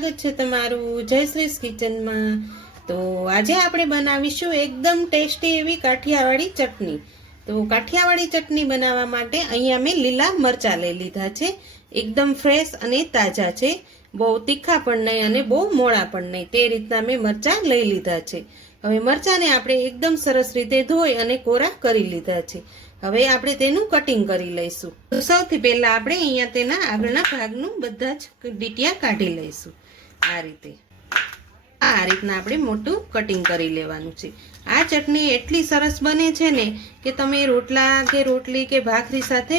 સ્વાગત છે તમારું જયશ્રીસ કિચનમાં। તો આજે આપણે બનાવીશું એકદમ ટેસ્ટી એવી કાઠિયાવાડી ચટણી। તો કાઠિયાવાડી ચટણી બનાવવા માટે અહીંયા મેં લીલા મરચાં લઈ લીધા છે। એકદમ ફ્રેશ અને તાજા છે, બહુ તીખા પણ નહીં અને બહુ મોળા પણ નહીં, તે રીતના મેં મરચાં લઈ લીધા છે। હવે મરચાંને આપણે એકદમ સરસ રીતે ધોઈ અને કોરા કરી લીધા છે। હવે આપણે તેનું કટિંગ કરી લઈશું। તો સૌથી પહેલા આપણે અહીંયા તેના આગળના ભાગનું બધા જ ડીટિયા કાઢી લઈશું। આ રીતના આપણે મોટું કટિંગ કરી લેવાનું છે। આ ચટણી એટલી સરસ બને છે ને કે તમે રોટલા કે રોટલી કે ભાખરી સાથે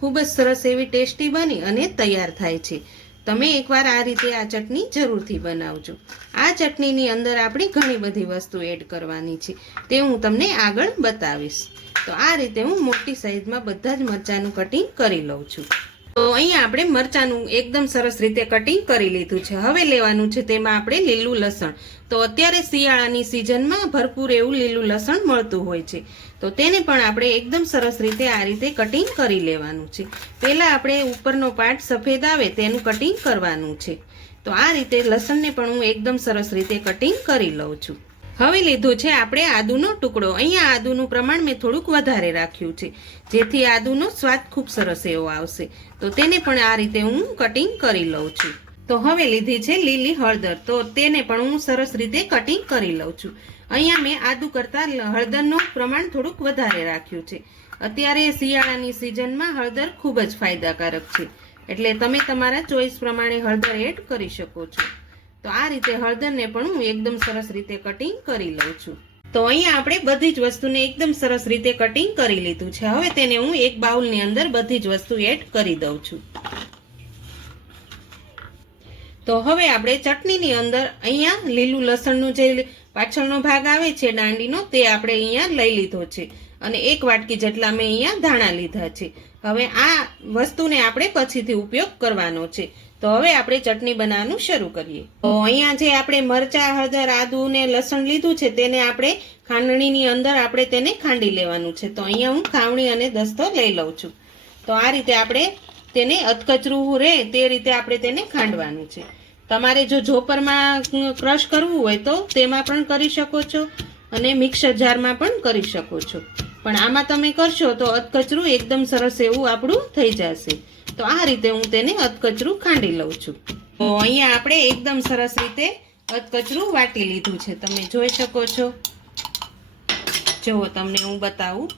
ખૂબ જ સરસ એવી ટેસ્ટી બની અને તૈયાર થાય છે। તમે એકવાર આ રીતે આ ચટણી જરૂરથી બનાવજો। આ ચટણીની અંદર આપણે ઘણી બધી વસ્તુ એડ કરવાની છે, તે હું તમને આગળ બતાવીશ। તો આ રીતે હું મોટી સાઈઝમાં બધા જ મરચાંનું કટિંગ કરી લઉં છું। તો અહીંયા આપણે મરચાંનું એકદમ સરસ રીતે કટિંગ કરી લીધું છે। હવે લેવાનું છે તેમાં આપણે લીલું લસણ। તો અત્યારે શિયાળાની સિઝનમાં ભરપૂર એવું લીલું લસણ મળતું હોય છે, તો તેને પણ આપણે એકદમ સરસ રીતે આ રીતે કટિંગ કરી લેવાનું છે। પહેલાં આપણે ઉપરનો પાર્ટ સફેદ આવે તેનું કટિંગ કરવાનું છે। તો આ રીતે લસણને પણ હું એકદમ સરસ રીતે કટિંગ કરી લઉં છું। હવે લીધું છે આપણે આદુનો ટુકડો। અહીંયા આદુનું પ્રમાણ મેં થોડુંક વધારે રાખ્યું છે, જેથી આદુનો સ્વાદ ખૂબ સરસ એવો આવશે। તો તેને પણ આ રીતે હું કટિંગ કરી લઉં છું। તો હવે લીધી છે લીલી હળદર, તો તેને પણ હું સરસ રીતે કટિંગ કરી લઉં છું। અહીંયા મેં આદુ કરતાં હળદરનું પ્રમાણ થોડુંક વધારે રાખ્યું છે। અત્યારે શિયાળાની સિઝનમાં હળદર ખૂબ જ ફાયદાકારક છે, એટલે તમે તમારા ચોઈસ પ્રમાણે હળદર એડ કરી શકો છો। તો આ રીતે હળદરને પણ હું એકદમ સરસ રીતે કટિંગ કરી લઉં છું। તો અહીંયા આપણે બધી જ વસ્તુને એકદમ સરસ રીતે કટિંગ કરી લીધું છે। હવે તેને હું એક બાઉલની અંદર બધી જ વસ્તુ એડ કરી દઉં છું। તો હવે આપણે ચટણીની અંદર અહીંયા લીલું લસણનું જે પાછળનો ભાગ આવે છે દાંડીનો, તે આપણે અહીંયા લઈ લીધો છે અને 1 વાટકી જેટલા મેં અહીંયા ધાણા લીધા છે। હવે આ વસ્તુને આપણે પછીથી ઉપયોગ કરવાનો છે। તો હવે આપણે ચટણી બનાવવાનું શરૂ કરીએ। તો અહીંયા જે આપણે મરચાં, હળદર, આદુ ને લસણ લીધું છે તેને આપણે ખાંડણીની અંદર આપણે તેને ખાંડી લેવાનું છે। તો અહીંયા હું ખાવણી અને દસ્તો લઈ લઉં છું। તો આ રીતે આપણે તેને અધકચરું રહે તે રીતે આપણે તેને ખાંડવાનું છે। તમારે જો જોપરમાં ક્રશ કરવું હોય તો તેમાં પણ કરી શકો છો અને મિક્સર જારમાં પણ કરી શકો છો, પણ આમાં તમે કરશો તો અધકચરું એકદમ સરસ એવું આપણું થઈ જશે। તો આ રીતે હું તેને અધકચરું ખાંડી લઉં છું। તો અહીંયા આપણે એકદમ સરસ રીતે અધકચરું વાટી લીધું છે, તમે જોઈ શકો છો। જુઓ, તમને હું બતાવું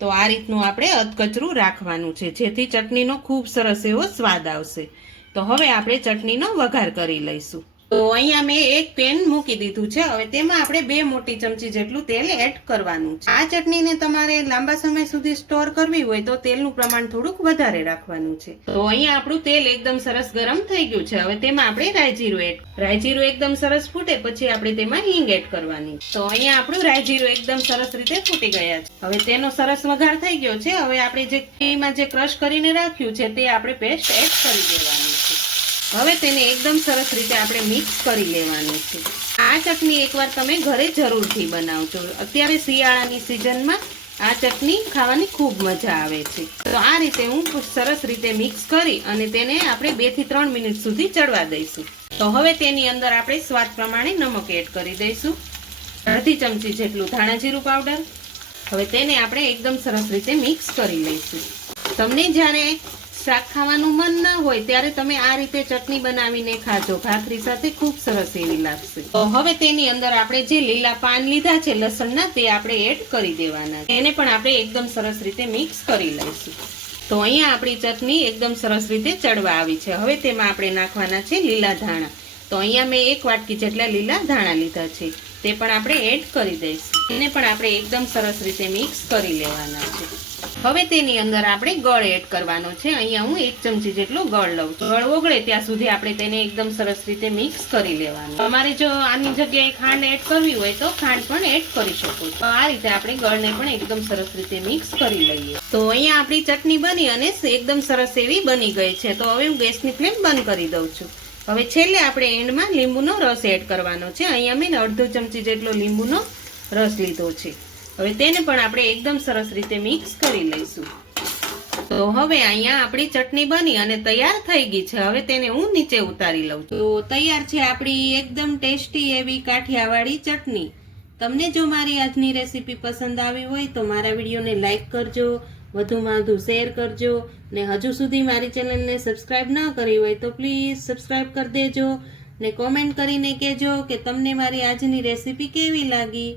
તો આ રીતનું આપણે અધકચરું રાખવાનું છે, જેથી ચટણીનો ખૂબ સરસ એવો સ્વાદ આવશે। તો હવે આપણે ચટણીનો વઘાર કરી લઈશું। તો અહીંયા મેં એક પેન મૂકી દીધું છે। હવે તેમાં આપણે 2 મોટી ચમચી જેટલું તેલ એડ કરવાનું છે। આ ચટણીને તમારે લાંબા સમય સુધી સ્ટોર કરવી હોય તો તેલનું પ્રમાણ થોડુંક વધારે રાખવાનું છે। તો અહીંયા આપણું તેલ એકદમ સરસ ગરમ થઈ ગયું છે। હવે તેમાં આપણે રાઈ જીરું એકદમ સરસ ફૂટે પછી આપણે તેમાં હિંગ એડ કરવાની। તો અહીંયા આપણું રાઈ જીરું એકદમ સરસ રીતે ફૂટી ગયા છે। હવે તેનો સરસ વઘાર થઈ ગયો છે। હવે આપણે જે ક્રશ કરીને રાખ્યું છે તે આપણે પેસ્ટ એડ કરી દેવાની છે। હવે તેને એકદમ સરસ રીતે આપણે મિક્સ કરી લેવાનું છે। આ ચટણી એકવાર તમે ઘરે જરૂરથી બનાવજો। અત્યારે શિયાળાની સિઝનમાં આ ચટણી ખાવાની ખૂબ મજા આવે છે। તો આ રીતે હું સરસ રીતે મિક્સ કરી અને તેને આપણે 2 થી 3 મિનિટ સુધી ચડવા દઈશું। તો હવે તેની અંદર આપણે સ્વાદ પ્રમાણે નમક એડ કરી દઈશું, અડધી ચમચી જેટલું ધાણા જીરું પાવડર। હવે તેને આપણે એકદમ સરસ રીતે મિક્સ કરી લઈશું। તમને જ્યારે શાક ખાવાનું મન ના હોય ત્યારે તમે આ રીતે ચટણી બનાવીને ખાજો, ભાખરી સાથે ખૂબ સરસ એવી લાગશે। તો હવે તેની અંદર આપણે જે લીલા પાન લીધા છે લસણના તે આપણે એડ કરી દેવાના છે, એને પણ આપણે એકદમ સરસ રીતે મિક્સ કરી લઈશું। તો અહીંયા આપણી ચટણી એકદમ સરસ રીતે ચડવા આવી છે। હવે તેમાં આપણે નાખવાના છે લીલા ધાણા। તો અહીંયા મેં 1 વાટકી જેટલા લીલા ધાણા લીધા છે, તે પણ આપણે એડ કરી દઈશું। એને પણ આપણે એકદમ સરસ રીતે મિક્સ કરી લેવાના છે। હવે તેની અંદર આપણે ગળ એડ કરવાનો છે। અહીંયા હું 1 ચમચી જેટલો ગળ લઉં છું। ગળ ઓગળે ત્યાં સુધી આપણે તેને એકદમ સરસ રીતે મિક્સ કરી લેવાનું। તમારે જો આની જગ્યાએ ખાંડ એડ કરવી હોય તો ખાંડ પણ એડ કરી શકો છો। તો આ રીતે આપણે ગળને પણ એકદમ સરસ રીતે મિક્સ કરી લઈએ। તો અહીંયા આપણી ચટણી બની અને એકદમ સરસ એવી બની ગઈ છે। તો હવે હું ગેસની ફ્લેમ બંધ કરી દઉં છું। હવે છેલ્લે આપણે એન્ડમાં લીંબુનો રસ એડ કરવાનો છે। અહીંયા મેં અડધો ચમચી જેટલો લીંબુનો રસ લીધો છે। હવે તેને પણ આપણે એકદમ સરસ રીતે મિક્સ કરી લઈશું। તો હવે અહીંયા આપણી ચટણી બની અને તૈયાર થઈ ગઈ છે. હવે તેને હું નીચે ઉતારી લઉં છું. તો તૈયાર છે આપણી એકદમ ટેસ્ટી એવી કાઠિયાવાડી ચટણી. તમને જો મારી આજની રેસીપી પસંદ આવી હોય તો મારા વિડીયોને લાઈક કરજો, વધુમાં વધુ શેર કરજો, ને હજુ સુધી મારી ચેનલને સબસ્ક્રાઇબ ન કરી હોય તો પ્લીઝ સબસ્ક્રાઇબ કરી દેજો, ને કોમેન્ટ કરીને કહેજો કે તમને મારી આજની રેસીપી કેવી લાગી.